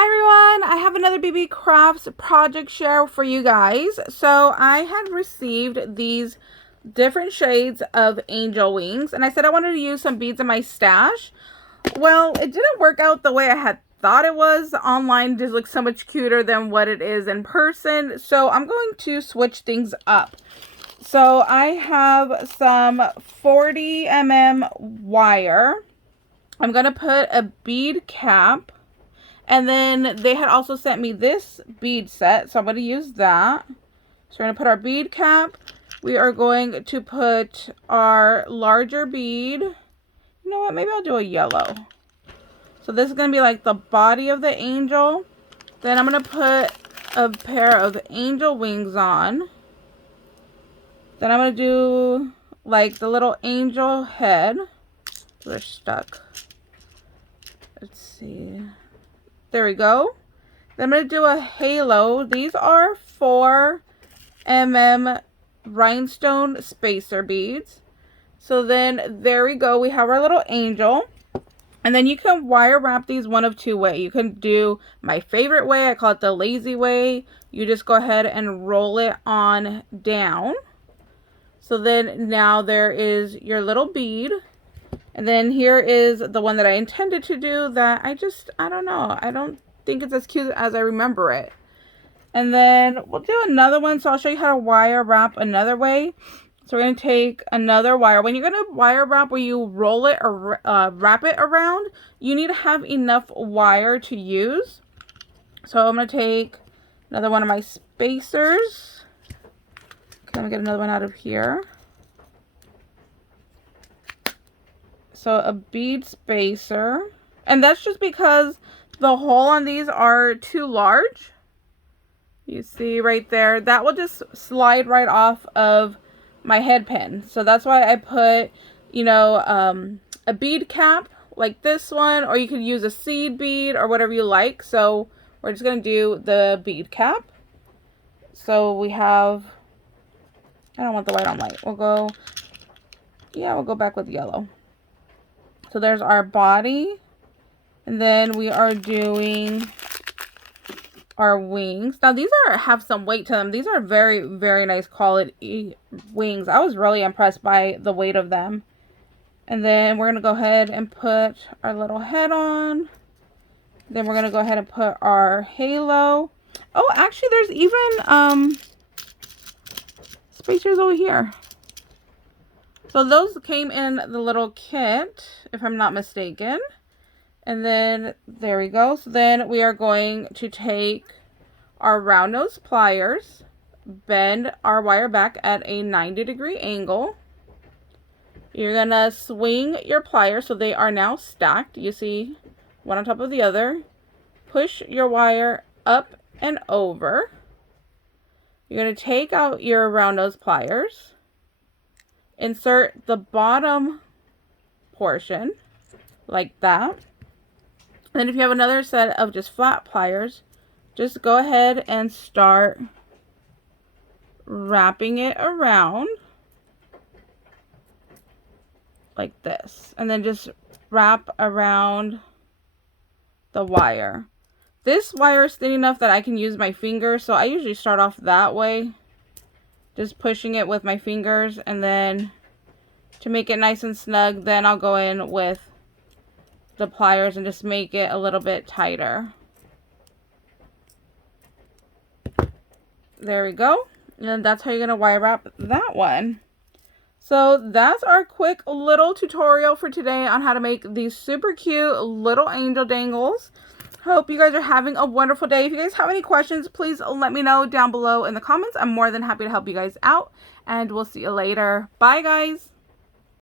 Hi everyone, I have another BeeBeeCrafts project share for you guys. So I had received these different shades of angel wings and I said I wanted to use some beads in my stash. Well, it didn't work out the way I had thought it was. Online just looks so much cuter than what it is in person. So I'm going to switch things up. So I have some 40mm wire. I'm going to put a bead cap. And then they had also sent me this bead set, so I'm going to use that. So we're going to put our bead cap. We are going to put our larger bead. You know what? Maybe I'll do a yellow. So this is going to be like the body of the angel. Then I'm going to put a pair of angel wings on. Then I'm going to do like the little angel head. They're stuck. Let's see. There we go. Then I'm going to do a halo. These are 4mm rhinestone spacer beads. So then there we go. We have our little angel. And then you can wire wrap these one of two ways. You can do my favorite way. I call it the lazy way. You just go ahead and roll it on down. So then now there is your little bead. And then here is the one that I intended to do that I don't know. I don't think it's as cute as I remember it. And then we'll do another one. So I'll show you how to wire wrap another way. So we're going to take another wire. When you're going to wire wrap where you roll it or wrap it around, you need to have enough wire to use. So I'm going to take another one of my spacers. Okay, let me get another one out of here. So a bead spacer, and that's just because the hole on these are too large. You see right there, that will just slide right off of my head pin. So that's why I put, you know, a bead cap like this one, or you could use a seed bead or whatever you like. So we're just going to do the bead cap. So we have, I don't want the white on white. We'll go back with yellow. So there's our body, and then we are doing our wings. Now these have some weight to them. These are very, very nice quality wings. I was really impressed by the weight of them. And then we're going to go ahead and put our little head on. Then we're going to go ahead and put our halo. Oh, actually there's even spacers over here. So those came in the little kit, if I'm not mistaken. And then there we go. So then we are going to take our round nose pliers, bend our wire back at a 90-degree angle. You're going to swing your pliers so they are now stacked. You see, one on top of the other. Push your wire up and over. You're going to take out your round nose pliers. Insert the bottom portion like that. And then if you have another set of just flat pliers, just go ahead and start wrapping it around like this. And then just wrap around the wire. This wire is thin enough that I can use my fingers, so I usually start off that way. Just pushing it with my fingers, and then to make it nice and snug, then I'll go in with the pliers and just make it a little bit tighter. There we go. And that's how you're going to wire wrap that one. So that's our quick little tutorial for today on how to make these super cute little angel dangles. Hope you guys are having a wonderful day. If you guys have any questions, please let me know down below in the comments. I'm more than happy to help you guys out. And we'll see you later. Bye, guys.